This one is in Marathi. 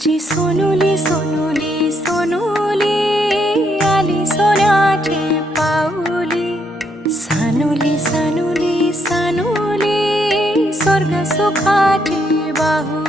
माझी सोनुली सोनुली सोनुली आली सोन्याची पाऊली। सानुली सानुली सानुली स्वर्ग सुखाची बाहुली।